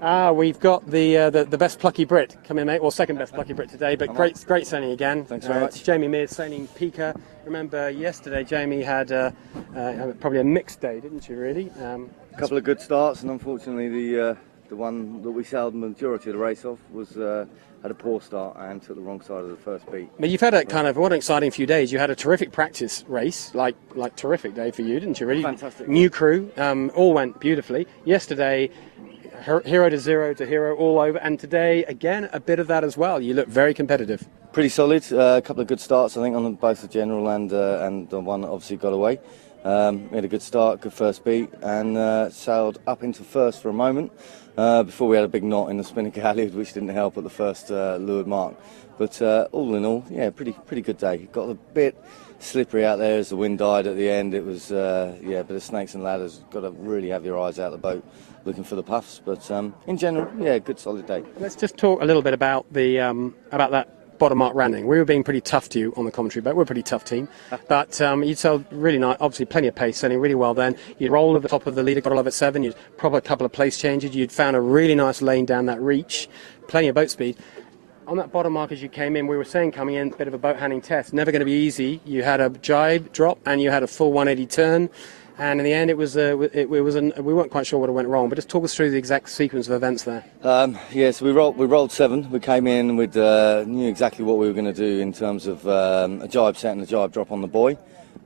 We've got the best plucky Brit coming, mate. Well, second best plucky Brit today, but great sailing again. Thanks very much. Jamie Mears sailing Pica. Remember yesterday, Jamie had probably a mixed day, didn't you? Really. A couple of good starts, and unfortunately, the one that we sailed the majority of the race off was had a poor start and took the wrong side of the first beat. But you've had what an exciting few days. You had a terrific practice race, like terrific day for you, didn't you? Really. Fantastic. New crew, all went beautifully. Yesterday, hero to zero to hero all over, and today again a bit of that as well. You look very competitive. Pretty solid. A couple of good starts, I think, on both the general and the one that obviously got away. We had a good start, good first beat, and sailed up into first for a moment before we had a big knot in the spinnaker halyard, which didn't help at the first leeward mark. But all in all, yeah, pretty good day. Got a bit slippery out there as the wind died at the end. It was a bit of snakes and ladders. Got to really have your eyes out the boat looking for the puffs. But in general, yeah, good solid day. Let's just talk a little bit about about that bottom mark landing. We were being pretty tough to you on the commentary, but we're a pretty tough team. But you sailed really nice, obviously plenty of pace, sailing really well then. You'd roll over the top of the leader, got a love at 7, you'd probably a couple of place changes, you'd found a really nice lane down that reach, plenty of boat speed. On that bottom mark as you came in, we were saying coming in, a bit of a boat handling test, never going to be easy. You had a jibe drop and you had a full 180 turn. And in the end, we weren't quite sure what went wrong. But just talk us through the exact sequence of events there. So we rolled 7. We came in with knew exactly what we were going to do in terms of a jibe set and a jibe drop on the buoy,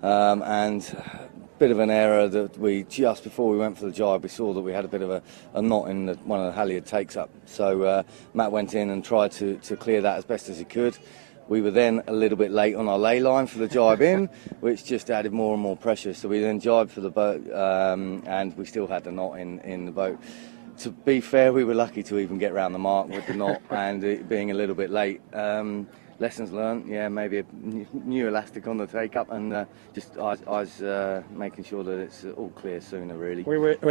and a bit of an error that we just before we went for the jibe, we saw that we had a bit of a knot in one of the halyard takes up. So Matt went in and tried to clear that as best as he could. We were then a little bit late on our lay line for the jibe in, which just added more and more pressure. So we then jibed for the boat, and we still had the knot in the boat. To be fair, we were lucky to even get round the mark with the knot and it being a little bit late. Lessons learned, yeah, maybe a new elastic on the take-up and just eyes making sure that it's all clear sooner, really.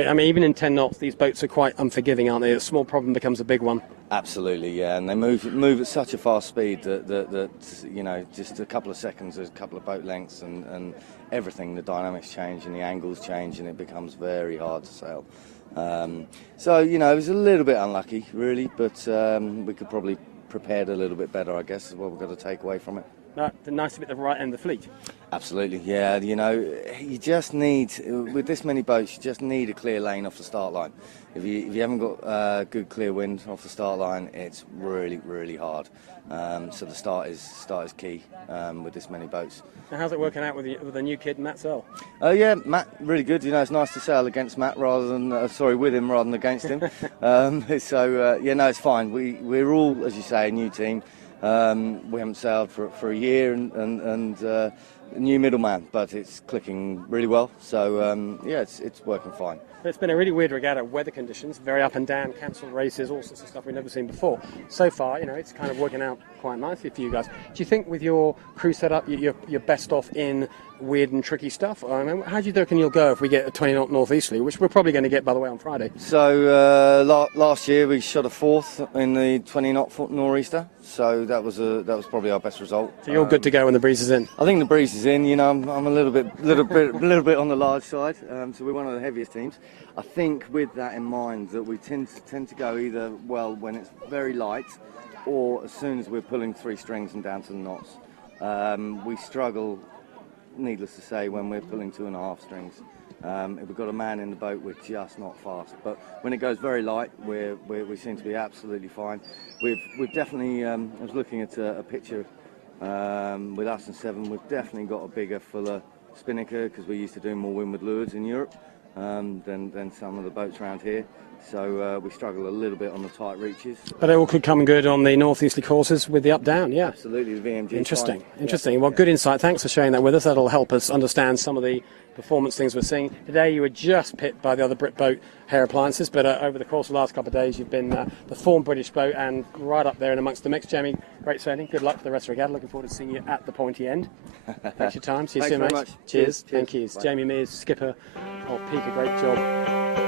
I mean, even in 10 knots, these boats are quite unforgiving, aren't they? A small problem becomes a big one. Absolutely, yeah, and they move at such a fast speed that you know, just a couple of seconds, a couple of boat lengths and everything, the dynamics change and the angles change and it becomes very hard to sail. So, you know, it was a little bit unlucky, really, but we could probably prepared a little bit better, I guess, is what we've got to take away from it. Nice to be at the right end of the fleet. Absolutely, yeah. You know, you just need, with this many boats, you just need a clear lane off the start line. If you haven't got good clear wind off the start line, it's really hard. So the start is key with this many boats. Now, how's it working out with the new kid, Matt Searle? Yeah, Matt, really good. You know, it's nice to sail against Matt rather than, with him rather than against him. Yeah, no, it's fine. We're all, as you say, a new team. We haven't sailed for a year and a new middleman, but it's clicking really well. So, yeah, it's working fine. It's been a really weird regatta, weather conditions, very up and down, cancelled races, all sorts of stuff we've never seen before. So far, you know, it's kind of working out quite nicely for you guys. Do you think with your crew setup, you're best off in weird and tricky stuff? I mean, how do you reckon you'll go if we get a 20 knot northeasterly, which we're probably going to get, by the way, on Friday? So last year we shot a 4th in the 20 knot nor'easter, so that was probably our best result. So you're good to go when the breeze is in? I think the breeze is in. You know, I'm a little bit on the large side, so we're one of the heaviest teams. I think with that in mind that we tend to go either when it's very light or as soon as we're pulling 3 strings and down to the knots. We struggle, needless to say, when we're pulling 2.5 strings. If we've got a man in the boat, we're just not fast. But when it goes very light, we seem to be absolutely fine. We've definitely, I was looking at a picture with us and 7, we've definitely got a bigger, fuller spinnaker because we used to do more windward lewards in Europe than some of the boats around here. So we struggle a little bit on the tight reaches. But it all could come good on the northeasterly courses with the up-down, yeah. Absolutely, the VMG. Interesting. Yeah. Well, good insight. Thanks for sharing that with us. That'll help us understand some of the performance things we're seeing. Today you were just pipped by the other Brit boat, Hair Appliances, but over the course of the last couple of days you've been the form British boat and right up there in amongst the mix. Jamie, great sailing. Good luck for the rest of the regatta. Looking forward to seeing you at the pointy end. Thanks for your time. See you soon, mate. Much. Cheers. Thank you. Bye. It's Jamie Mears, skipper of Pica. Great job.